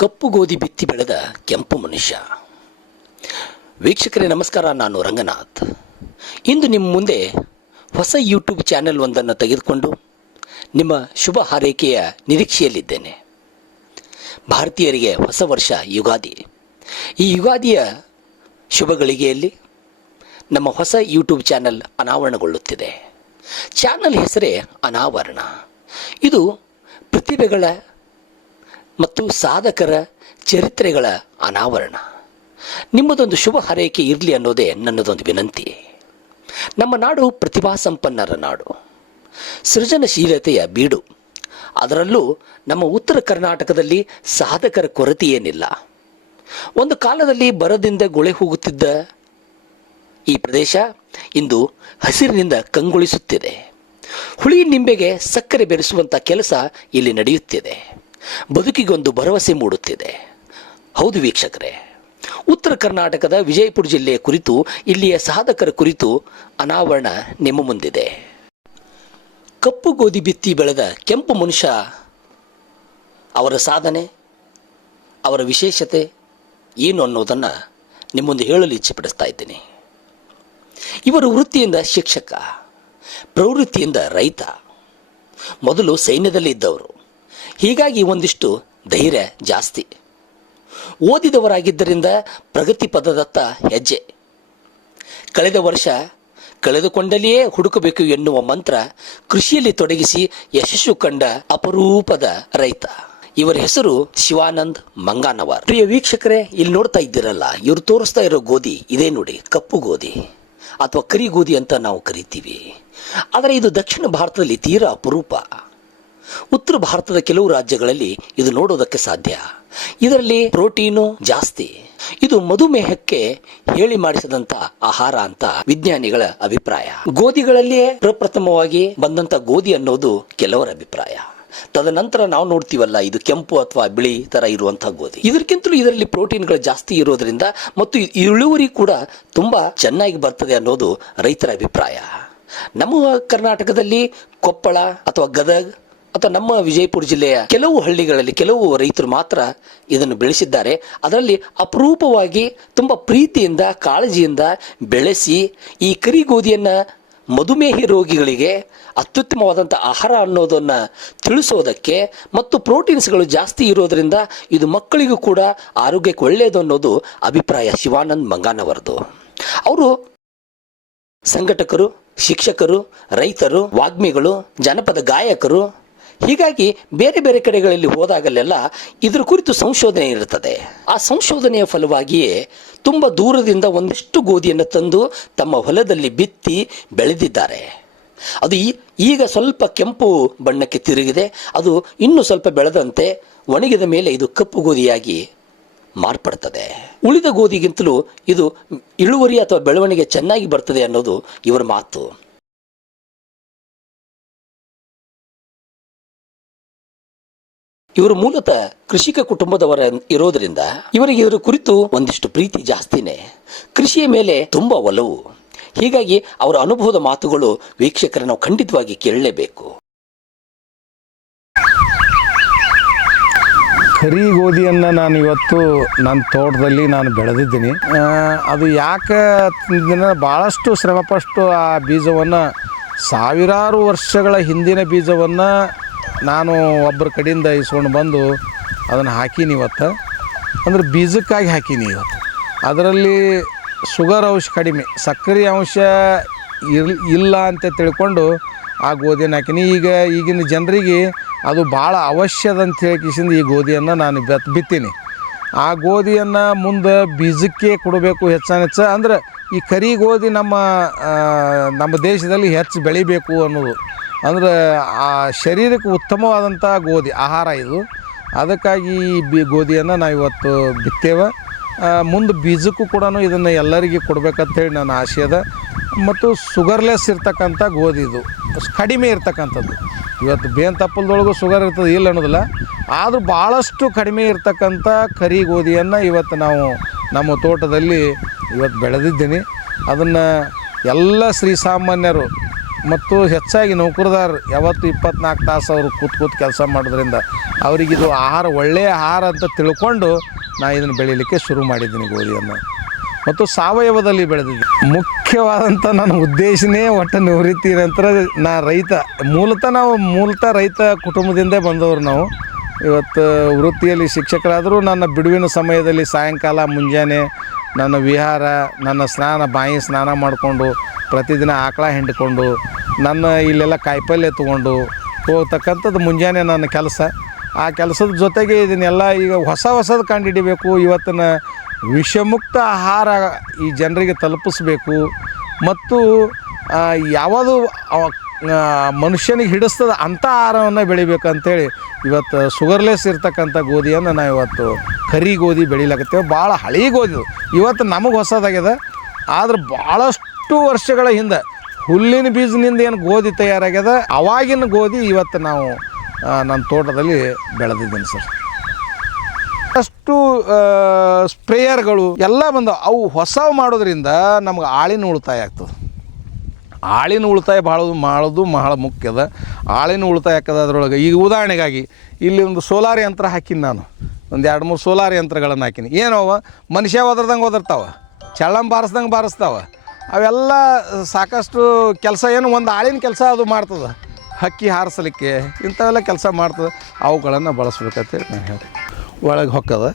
ಕಪ್ಪು ಗೋಧಿ ಬಿತ್ತಿ ಬೆಳೆದ ಕೆಂಪು ಮನುಷ್ಯ. ವೀಕ್ಷಕರೇ ನಮಸ್ಕಾರ, ನಾನು ರಂಗನಾಥ್. ಇಂದು ನಿಮ್ಮ ಮುಂದೆ ಹೊಸ ಯೂಟ್ಯೂಬ್ ಚಾನೆಲ್ ಒಂದನ್ನು ತೆಗೆದುಕೊಂಡು ನಿಮ್ಮ ಶುಭ ಹಾರೈಕೆಯ ನಿರೀಕ್ಷೆಯಲ್ಲಿದ್ದೇನೆ. ಭಾರತೀಯರಿಗೆ ಹೊಸ ವರ್ಷ ಯುಗಾದಿ. ಈ ಯುಗಾದಿಯ ಶುಭ ಗಳಿಗೆಯಲ್ಲಿ ನಮ್ಮ ಹೊಸ ಯೂಟ್ಯೂಬ್ ಚಾನೆಲ್ ಅನಾವರಣಗೊಳ್ಳುತ್ತಿದೆ. ಚಾನೆಲ್ ಹೆಸರೇ ಅನಾವರಣ. ಇದು ಪ್ರತಿಭೆಗಳ ಮತ್ತು ಸಾಧಕರ ಚರಿತ್ರೆಗಳ ಅನಾವರಣ. ನಿಮ್ಮದೊಂದು ಶುಭ ಹಾರೈಕೆ ಇರಲಿ ಅನ್ನೋದೇ ನನ್ನದೊಂದು ವಿನಂತಿ. ನಮ್ಮ ನಾಡು ಪ್ರತಿಭಾ ಸಂಪನ್ನರ ನಾಡು, ಸೃಜನಶೀಲತೆಯ ಬೀಡು. ಅದರಲ್ಲೂ ನಮ್ಮ ಉತ್ತರ ಕರ್ನಾಟಕದಲ್ಲಿ ಸಾಧಕರ ಕೊರತೆ ಏನಿಲ್ಲ. ಒಂದು ಕಾಲದಲ್ಲಿ ಬರದಿಂದ ಗೊಳೆ ಹೋಗುತ್ತಿದ್ದ ಈ ಪ್ರದೇಶ ಇಂದು ಹಸಿರಿನಿಂದ ಕಂಗೊಳಿಸುತ್ತಿದೆ. ಹುಳಿ ನಿಂಬೆಗೆ ಸಕ್ಕರೆ ಬೆರೆಸುವಂಥ ಕೆಲಸ ಇಲ್ಲಿ ನಡೆಯುತ್ತಿದೆ. ಬದುಕಿಗೊಂದು ಭರವಸೆ ಮೂಡುತ್ತಿದೆ. ಹೌದು ವೀಕ್ಷಕರೇ, ಉತ್ತರ ಕರ್ನಾಟಕದ ವಿಜಯಪುರ ಜಿಲ್ಲೆಯ ಕುರಿತು, ಇಲ್ಲಿಯ ಸಾಧಕರ ಕುರಿತು ಅನಾವರಣ ನಿಮ್ಮ ಮುಂದಿದೆ. ಕಪ್ಪು ಗೋಧಿ ಬಿತ್ತಿ ಬೆಳೆದ ಕೆಂಪು ಮನುಷ್ಯ, ಅವರ ಸಾಧನೆ, ಅವರ ವಿಶೇಷತೆ ಏನು ಅನ್ನೋದನ್ನು ನಿಮ್ಮ ಮುಂದೆ ಹೇಳಲು ಇಚ್ಛೆಪಡಿಸ್ತಾ ಇದ್ದೀನಿ. ಇವರು ವೃತ್ತಿಯಿಂದ ಶಿಕ್ಷಕ, ಪ್ರವೃತ್ತಿಯಿಂದ ರೈತ. ಮೊದಲು ಸೈನ್ಯದಲ್ಲಿ ಇದ್ದವರು, ಹೀಗಾಗಿ ಒಂದಿಷ್ಟು ಧೈರ್ಯ ಜಾಸ್ತಿ. ಓದಿದವರಾಗಿದ್ದರಿಂದ ಪ್ರಗತಿ ಪದದತ್ತ ಹೆಜ್ಜೆ. ಕಳೆದ ವರ್ಷ ಕಳೆದುಕೊಂಡಲ್ಲಿಯೇ ಹುಡುಕಬೇಕು ಎನ್ನುವ ಮಂತ್ರ ಕೃಷಿಯಲ್ಲಿ ತೊಡಗಿಸಿ ಯಶಸ್ಸು ಕಂಡ ಅಪರೂಪದ ರೈತ. ಇವರ ಹೆಸರು ಶಿವಾನಂದ್ ಮಂಗಾನವರ್. ಪ್ರಿಯ ವೀಕ್ಷಕರೇ, ಇಲ್ಲಿ ನೋಡ್ತಾ ಇದ್ದೀರಲ್ಲ, ಇವರು ತೋರಿಸ್ತಾ ಇರೋ ಗೋಧಿ ಇದೇ ನೋಡಿ, ಕಪ್ಪು ಗೋಧಿ ಅಥವಾ ಕರಿ ಗೋಧಿ ಅಂತ ನಾವು ಕರಿತೀವಿ. ಆದರೆ ಇದು ದಕ್ಷಿಣ ಭಾರತದಲ್ಲಿ ತೀರಾ ಅಪರೂಪ. ಉತ್ತರ ಭಾರತದ ಕೆಲವು ರಾಜ್ಯಗಳಲ್ಲಿ ಇದು ನೋಡೋದಕ್ಕೆ ಸಾಧ್ಯ. ಇದರಲ್ಲಿ ಪ್ರೋಟೀನು ಜಾಸ್ತಿ. ಇದು ಮಧುಮೇಹಕ್ಕೆ ಹೇಳಿ ಮಾಡಿಸಿದಂತ ಆಹಾರ ಅಂತ ವಿಜ್ಞಾನಿಗಳ ಅಭಿಪ್ರಾಯ. ಗೋಧಿಗಳಲ್ಲಿಯೇ ಪ್ರಪ್ರಥಮವಾಗಿ ಬಂದಂತ ಗೋಧಿ ಅನ್ನೋದು ಕೆಲವರ ಅಭಿಪ್ರಾಯ. ತದನಂತರ ನಾವು ನೋಡ್ತೀವಲ್ಲ, ಇದು ಕೆಂಪು ಅಥವಾ ಬಿಳಿ ತರ ಇರುವಂತಹ ಗೋಧಿ. ಇದಕ್ಕಿಂತಲೂ ಇದರಲ್ಲಿ ಪ್ರೋಟೀನ್ಗಳು ಜಾಸ್ತಿ ಇರೋದ್ರಿಂದ ಮತ್ತು ಇಳುವರಿ ಕೂಡ ತುಂಬಾ ಚೆನ್ನಾಗಿ ಬರ್ತದೆ ಅನ್ನೋದು ರೈತರ ಅಭಿಪ್ರಾಯ. ನಮ್ಮ ಕರ್ನಾಟಕದಲ್ಲಿ ಕೊಪ್ಪಳ ಅಥವಾ ಗದಗ್ ಅಥವಾ ನಮ್ಮ ವಿಜಯಪುರ ಜಿಲ್ಲೆಯ ಕೆಲವು ಹಳ್ಳಿಗಳಲ್ಲಿ ಕೆಲವು ರೈತರು ಮಾತ್ರ ಇದನ್ನು ಬೆಳೆಸಿದ್ದಾರೆ. ಅದರಲ್ಲಿ ಅಪರೂಪವಾಗಿ ತುಂಬ ಪ್ರೀತಿಯಿಂದ ಕಾಳಜಿಯಿಂದ ಬೆಳೆಸಿ ಈ ಕರಿ ಗೋಧಿಯನ್ನು ಮಧುಮೇಹಿ ರೋಗಿಗಳಿಗೆ ಅತ್ಯುತ್ತಮವಾದಂಥ ಆಹಾರ ಅನ್ನೋದನ್ನು ತಿಳಿಸೋದಕ್ಕೆ ಮತ್ತು ಪ್ರೋಟೀನ್ಸ್ಗಳು ಜಾಸ್ತಿ ಇರೋದರಿಂದ ಇದು ಮಕ್ಕಳಿಗೂ ಕೂಡ ಆರೋಗ್ಯಕ್ಕೆ ಒಳ್ಳೆಯದು ಅನ್ನೋದು ಅಭಿಪ್ರಾಯ ಶಿವಾನಂದ್ ಮಂಗಾನವರದು. ಅವರು ಸಂಘಟಕರು, ಶಿಕ್ಷಕರು, ರೈತರು, ವಾಗ್ಮಿಗಳು, ಜನಪದ ಗಾಯಕರು. ಹೀಗಾಗಿ ಬೇರೆ ಬೇರೆ ಕಡೆಗಳಲ್ಲಿ ಹೋದಾಗಲೆಲ್ಲ ಇದರ ಕುರಿತು ಸಂಶೋಧನೆ ಇರುತ್ತದೆ. ಆ ಸಂಶೋಧನೆಯ ಫಲವಾಗಿಯೇ ತುಂಬ ದೂರದಿಂದ ಒಂದಿಷ್ಟು ಗೋಧಿಯನ್ನು ತಂದು ತಮ್ಮ ಹೊಲದಲ್ಲಿ ಬಿತ್ತಿ ಬೆಳೆದಿದ್ದಾರೆ. ಅದು ಈಗ ಸ್ವಲ್ಪ ಕೆಂಪು ಬಣ್ಣಕ್ಕೆ ತಿರುಗಿದೆ. ಅದು ಇನ್ನೂ ಸ್ವಲ್ಪ ಬೆಳೆದಂತೆ ಒಣಗಿದ ಮೇಲೆ ಇದು ಕಪ್ಪು ಗೋಧಿಯಾಗಿ ಮಾರ್ಪಡ್ತದೆ. ಉಳಿದ ಗೋಧಿಗಿಂತಲೂ ಇದು ಇಳುವರಿ ಅಥವಾ ಬೆಳವಣಿಗೆ ಚೆನ್ನಾಗಿ ಬರ್ತದೆ ಅನ್ನೋದು ಇವರ ಮಾತು. ಇವರು ಮೂಲತಃ ಕೃಷಿಕ ಕುಟುಂಬದವರ ಇರೋದ್ರಿಂದ ಇವರಿಗೆ ಇದರ ಕುರಿತು ಒಂದಿಷ್ಟು ಪ್ರೀತಿ ಜಾಸ್ತಿನೇ. ಕೃಷಿಯ ಮೇಲೆ ತುಂಬಾ ಒಲವು. ಹೀಗಾಗಿ ಅವರ ಅನುಭವದ ಮಾತುಗಳು ವೀಕ್ಷಕರ ನಾವು ಖಂಡಿತವಾಗಿ ಕೇಳಲೇಬೇಕು. ಕರಿ ಗೋಧಿಯನ್ನು ನಾನು ಇವತ್ತು ನನ್ನ ತೋಟದಲ್ಲಿ ನಾನು ಬೆಳೆದಿದ್ದೀನಿ. ಅದು ಯಾಕೆ ಭಾಳಷ್ಟು ಶ್ರಮಪಟ್ಟು ಆ ಬೀಜವನ್ನು, ಸಾವಿರಾರು ವರ್ಷಗಳ ಹಿಂದಿನ ಬೀಜವನ್ನು ನಾನು ಒಬ್ಬರ ಕಡೆಯಿಂದ ಇಸ್ಕೊಂಡು ಬಂದು ಅದನ್ನು ಹಾಕೀನಿ ಇವತ್ತು. ಅಂದರೆ ಬೀಜಕ್ಕಾಗಿ ಹಾಕೀನಿ ಇವತ್ತು. ಅದರಲ್ಲಿ ಶುಗರ್ ಅಂಶ ಕಡಿಮೆ, ಸಕ್ಕರೆ ಅಂಶ ಇಲ್ಲ ಅಂತ ತಿಳ್ಕೊಂಡು ಆ ಗೋಧಿಯನ್ನು ಹಾಕೀನಿ. ಈಗಿನ ಜನರಿಗೆ ಅದು ಭಾಳ ಅವಶ್ಯದ ಅಂತ ಹೇಳಿಕಿಸಿಂದ ಈ ಗೋಧಿಯನ್ನು ನಾನು ಬಿತ್ತೀನಿ. ಆ ಗೋಧಿಯನ್ನು ಮುಂದೆ ಬೀಜಕ್ಕೆ ಕೊಡಬೇಕು ಹೆಚ್ಚು. ಅಂದ್ರೆ ಈ ಕರಿ ಗೋಧಿ ನಮ್ಮ ದೇಶದಲ್ಲಿ ಹೆಚ್ಚು ಬೆಳಿಬೇಕು ಅನ್ನೋದು. ಅಂದ್ರೆ ಆ ಶರೀರಕ್ಕೆ ಉತ್ತಮವಾದಂಥ ಗೋಧಿ ಆಹಾರ ಇದು. ಅದಕ್ಕಾಗಿ ಈ ಗೋಧಿಯನ್ನು ನಾವು ಇವತ್ತು ಬಿತ್ತೇವೆ. ಮುಂದೆ ಬೀಜಕ್ಕೂ ಕೂಡ ಇದನ್ನು ಎಲ್ಲರಿಗೆ ಕೊಡಬೇಕಂತೇಳಿ ನನ್ನ ಆಸೆ ಅದ. ಮತ್ತು ಶುಗರ್ಲೆಸ್ ಇರ್ತಕ್ಕಂಥ ಗೋಧಿ ಇದು, ಕಡಿಮೆ ಇರ್ತಕ್ಕಂಥದ್ದು. ಇವತ್ತು ಬೇನ್ ತಪ್ಪಲದೊಳಗೂ ಶುಗರ್ ಇರ್ತದೆ, ಇಲ್ಲ ಅನ್ನೋದಿಲ್ಲ. ಆದರೂ ಭಾಳಷ್ಟು ಕಡಿಮೆ ಇರ್ತಕ್ಕಂಥ ಕರಿ ಗೋಧಿಯನ್ನು ಇವತ್ತು ನಾವು ನಮ್ಮ ತೋಟದಲ್ಲಿ ಇವತ್ತು ಬೆಳೆದಿದ್ದೀನಿ. ಅದನ್ನು ಎಲ್ಲ ಶ್ರೀಸಾಮಾನ್ಯರು ಮತ್ತು ಹೆಚ್ಚಾಗಿ ನೌಕರದಾರ ಯಾವತ್ತು 24 ತಾಸು ಅವರು ಕೂತ್ ಕೆಲಸ ಮಾಡೋದ್ರಿಂದ ಅವರಿಗಿದು ಆಹಾರ ಒಳ್ಳೆಯ ಆಹಾರ ಅಂತ ತಿಳ್ಕೊಂಡು ನಾನು ಇದನ್ನು ಬೆಳೀಲಿಕ್ಕೆ ಶುರು ಮಾಡಿದ್ದೀನಿ ಗೋಧಿಯನ್ನು. ಮತ್ತು ಸಾವಯವದಲ್ಲಿ ಬೆಳೆದಿದ್ದೆ. ಮುಖ್ಯವಾದಂಥ ನನ್ನ ಉದ್ದೇಶನೇ ಒಟ್ಟು ನಿವೃತ್ತಿ ನಂತರ ನಾ ರೈತ. ಮೂಲತಃ ರೈತ ಕುಟುಂಬದಿಂದ ಬಂದವರು ನಾವು. ಇವತ್ತು ವೃತ್ತಿಯಲ್ಲಿ ಶಿಕ್ಷಕರಾದರೂ ನನ್ನ ಬಿಡುವಿನ ಸಮಯದಲ್ಲಿ ಸಾಯಂಕಾಲ ಮುಂಜಾನೆ ನನ್ನ ವಿಹಾರ, ನನ್ನ ಬಾಯಿ ಸ್ನಾನ ಮಾಡಿಕೊಂಡು ಪ್ರತಿದಿನ ಆಕಳ ಹಿಂಡ್ಕೊಂಡು ನನ್ನ ಇಲ್ಲೆಲ್ಲ ಕಾಯಿಪಲ್ಯ ತೊಗೊಂಡು ಹೋಗ್ತಕ್ಕಂಥದ್ದು ಮುಂಜಾನೆ ನನ್ನ ಕೆಲಸ. ಆ ಕೆಲಸದ ಜೊತೆಗೆ ಇದನ್ನೆಲ್ಲ ಈಗ ಹೊಸದು ಕಂಡುಹಿಡಿಬೇಕು. ಇವತ್ತಿನ ವಿಷಮುಕ್ತ ಆಹಾರ ಈ ಜನರಿಗೆ ತಲುಪಿಸ್ಬೇಕು ಮತ್ತು ಯಾವುದು ಮನುಷ್ಯನಿಗೆ ಹಿಡಿಸ್ತದ ಅಂಥ ಆಹಾರವನ್ನು ಬೆಳಿಬೇಕಂತೇಳಿ ಇವತ್ತು ಶುಗರ್ಲೆಸ್ ಇರ್ತಕ್ಕಂಥ ಗೋಧಿಯನ್ನು ನಾವು ಇವತ್ತು ಕರಿ ಗೋಧಿ ಬೆಳಿಲಾಕತ್ತೇವೆ. ಭಾಳ ಹಳೆ ಗೋಧಿ ಇವತ್ತು ನಮಗೆ ಹೊಸದಾಗ್ಯದ. ಆದ್ರೆ ಭಾಳಷ್ಟು ವರ್ಷಗಳ ಹಿಂದೆ ಹುಲ್ಲಿನ ಬೀಜನಿಂದ ಏನು ಗೋಧಿ ತಯಾರಾಗ್ಯದ ಅವಾಗಿನ ಗೋಧಿ ಇವತ್ತು ನಾವು ನನ್ನ ತೋಟದಲ್ಲಿ ಬೆಳೆದಿದ್ದೀನಿ ಸರ್. ಅಷ್ಟು ಸ್ಪ್ರೇಯರ್ಗಳು ಎಲ್ಲ ಬಂದವು. ಅವು ಹೊಸವು ಮಾಡೋದ್ರಿಂದ ನಮ್ಗೆ ಆಳಿನ ಉಳಿತಾಯ ಆಗ್ತದೆ. ಆಳಿನ ಉಳಿತಾಯ ಮಾಡೋದು ಬಹಳ ಮುಖ್ಯದ. ಆಳಿನ ಉಳಿತಾಯ ಆಗ್ತದೆ. ಅದರೊಳಗೆ ಈಗ ಉದಾಹರಣೆಗಾಗಿ ಇಲ್ಲಿ ಒಂದು ಸೋಲಾರ್ ಯಂತ್ರ ಹಾಕಿನಿ ನಾನು. ಒಂದು 2-3 ಸೋಲಾರ್ ಯಂತ್ರಗಳನ್ನು ಹಾಕಿನಿ. ಏನವ ಮನುಷ್ಯ ಒದರ್ತಾವೆ, ಚಳ್ಳಂ ಬಾರಿಸ್ತಾವೆ. ಅವೆಲ್ಲ ಸಾಕಷ್ಟು ಕೆಲಸ ಏನು ಒಂದು ಆಳಿನ ಕೆಲಸ ಅದು ಮಾಡ್ತದೆ. ಹಕ್ಕಿ ಹಾರಿಸಲಿಕ್ಕೆ ಇಂಥವೆಲ್ಲ ಕೆಲಸ ಮಾಡ್ತದೆ. ಅವುಗಳನ್ನು ಬಳಸ್ಬೇಕಂತೇಳಿ ನಾನು ಹೇಳಿ ಒಳಗೆ ಹೊಕ್ಕದ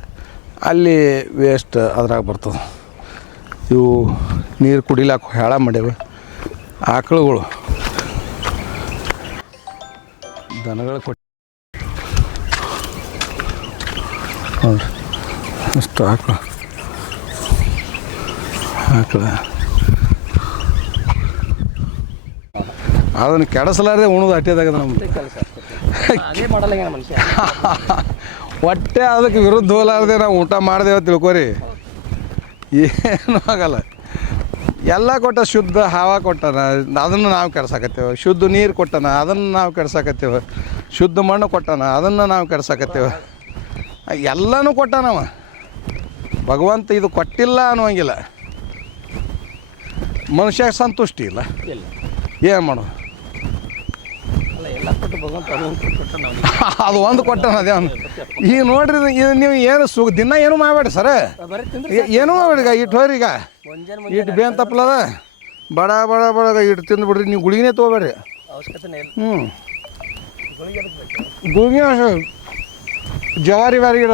ಅಲ್ಲಿ ವೇಸ್ಟ್ ಅದ್ರಾಗ ಬರ್ತದೆ. ಇವು ನೀರು ಕುಡಿಲಾಕ ಹೇಳ ಮಾಡ್ಯಾವೆ. ಆಕಳುಗಳು ದನಗಳು ಕೊಟ್ಟು ನೋಡ್ರಿ ಅಷ್ಟು ಆಕಳ ಅದನ್ನು ಕೆಡಿಸಲಾರದೆ ಉಣೋದು ಅಟ್ಟೆದಾಗ ನಮ್ದು ಹೊಟ್ಟೆ ಅದಕ್ಕೆ ವಿರುದ್ಧ ಹೋಲಾರದೆ ನಾವು ಊಟ ಮಾಡಿದೆವು ತಿಳ್ಕೊರಿ, ಏನೂ ಆಗಲ್ಲ. ಎಲ್ಲ ಕೊಟ್ಟ, ಶುದ್ಧ ಹವಾ ಕೊಟ್ಟಾನ, ಅದನ್ನು ನಾವು ಕೆಡ್ಸಾಕತ್ತೇವೆ. ಶುದ್ಧ ನೀರು ಕೊಟ್ಟಾನ, ಅದನ್ನು ನಾವು ಕೆಡ್ಸಾಕತ್ತೇವೆ. ಶುದ್ಧ ಮಣ್ಣು ಕೊಟ್ಟಾನ, ಅದನ್ನು ನಾವು ಕೆಡ್ಸಾಕತ್ತೇವೆ. ಎಲ್ಲನೂ ಕೊಟ್ಟಾನವ ಭಗವಂತ. ಇದು ಕೊಟ್ಟಿಲ್ಲ ಅನ್ನುವಂಗಿಲ್ಲ. ಮನುಷ್ಯ ಸಂತುಷ್ಟಿ ಇಲ್ಲ, ಏನು ಮಾಡೋದು? ಅದು ಒಂದು ಕೊಟ್ಟಾನ, ಅದೇ ಒಂದು. ಈಗ ನೋಡ್ರಿ, ಇದು ನೀವು ಏನು ದಿನ ಏನೂ ಮಾಡಬೇಡಿ ಸರ, ಏನೂ ಮಾಡಬೇಡಿ. ಈಗ ಇಟ್ಟು ಹೋರಿ, ಈಗ ಇಟ್ಟು ಬೇನ್ ತಪ್ಪಲದ ಬಡ ಇಟ್ಟು ತಿಂದು ಬಿಡ್ರಿ. ನೀವು ಗುಳಿಗೆನೇ ತೊಗೋಬೇಡ್ರಿ. ಗುಳಿಗೆ ಜವಾರಿ ಗಿಡ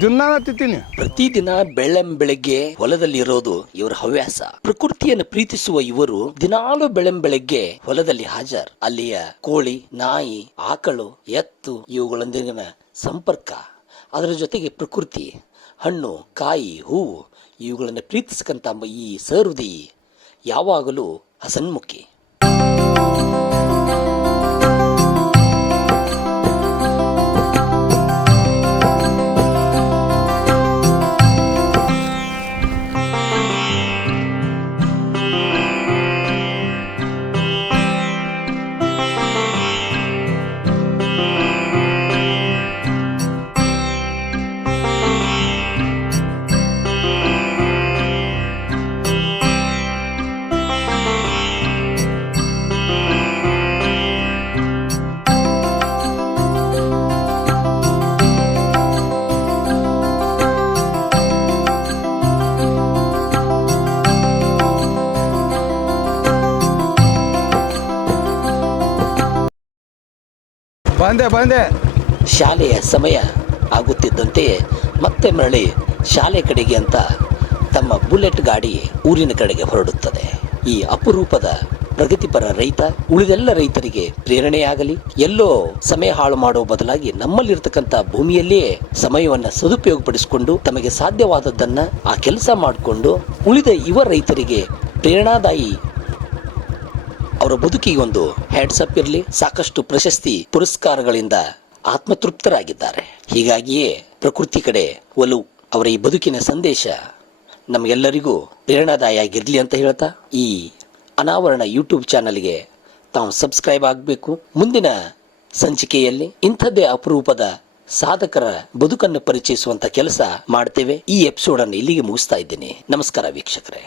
ದಿನ ತಿಂತೀನಿ. ಪ್ರತಿದಿನ ಬೆಳಗ್ಗೆ ಹೊಲದಲ್ಲಿ ಇರೋದು ಇವರ ಹವ್ಯಾಸ. ಪ್ರಕೃತಿಯನ್ನು ಪ್ರೀತಿಸುವ ಇವರು ದಿನಾಲು ಬೆಳಗ್ಗೆ ಹೊಲದಲ್ಲಿ ಹಾಜರ್. ಅಲ್ಲಿಯ ಕೋಳಿ, ನಾಯಿ, ಆಕಳು, ಎತ್ತು ಇವುಗಳೊಂದಿಗಿನ ಸಂಪರ್ಕ, ಅದರ ಜೊತೆಗೆ ಪ್ರಕೃತಿ, ಹಣ್ಣು, ಕಾಯಿ, ಹೂವು ಇವುಗಳನ್ನು ಪ್ರೀತಿಸಕಂತ ಈ ಸಹೃದಯಿ ಯಾವಾಗಲೂ ಹಸನ್ಮುಖಿ. ಬಂದೆ. ಶಾಲೆಯ ಸಮಯ ಆಗುತ್ತಿದ್ದಂತೆಯೇ ಮತ್ತೆ ಮರಳಿ ಶಾಲೆ ಕಡೆಗೆ ಅಂತ ತಮ್ಮ ಬುಲೆಟ್ ಗಾಡಿ ಊರಿನ ಕಡೆಗೆ ಹೊರಡುತ್ತದೆ. ಈ ಅಪರೂಪದ ಪ್ರಗತಿಪರ ರೈತ ಉಳಿದೆಲ್ಲ ರೈತರಿಗೆ ಪ್ರೇರಣೆಯಾಗಲಿ. ಎಲ್ಲೋ ಸಮಯ ಹಾಳು ಮಾಡುವ ಬದಲಾಗಿ ನಮ್ಮಲ್ಲಿರ್ತಕ್ಕಂಥ ಭೂಮಿಯಲ್ಲಿಯೇ ಸಮಯವನ್ನು ಸದುಪಯೋಗಪಡಿಸಿಕೊಂಡು ತಮಗೆ ಸಾಧ್ಯವಾದದ್ದನ್ನ ಆ ಕೆಲಸ ಮಾಡಿಕೊಂಡು ಉಳಿದ ಯುವ ರೈತರಿಗೆ ಪ್ರೇರಣಾದಾಯಿ ಅವರ ಬದುಕಿಗೆ ಒಂದು ಹ್ಯಾಂಡ್ಸಪ್ ಇರಲಿ. ಸಾಕಷ್ಟು ಪ್ರಶಸ್ತಿ ಪುರಸ್ಕಾರಗಳಿಂದ ಆತ್ಮತೃಪ್ತರಾಗಿದ್ದಾರೆ. ಹೀಗಾಗಿಯೇ ಪ್ರಕೃತಿ ಕಡೆ ಒಲವು. ಅವರ ಈ ಬದುಕಿನ ಸಂದೇಶ ನಮಗೆಲ್ಲರಿಗೂ ಪ್ರೇರಣಾದಾಯ ಆಗಿರಲಿ ಅಂತ ಹೇಳ್ತಾ ಈ ಅನಾವರಣ ಯೂಟ್ಯೂಬ್ ಚಾನಲ್ಗೆ ತಾವು ಸಬ್ಸ್ಕ್ರೈಬ್ ಆಗಬೇಕು. ಮುಂದಿನ ಸಂಚಿಕೆಯಲ್ಲಿ ಇಂಥದ್ದೇ ಅಪರೂಪದ ಸಾಧಕರ ಬದುಕನ್ನು ಪರಿಚಯಿಸುವಂತ ಕೆಲಸ ಮಾಡ್ತೇವೆ. ಈ ಎಪಿಸೋಡ್ ಅನ್ನು ಇಲ್ಲಿಗೆ ಮುಗಿಸ್ತಾ ಇದ್ದೀನಿ. ನಮಸ್ಕಾರ ವೀಕ್ಷಕರೇ.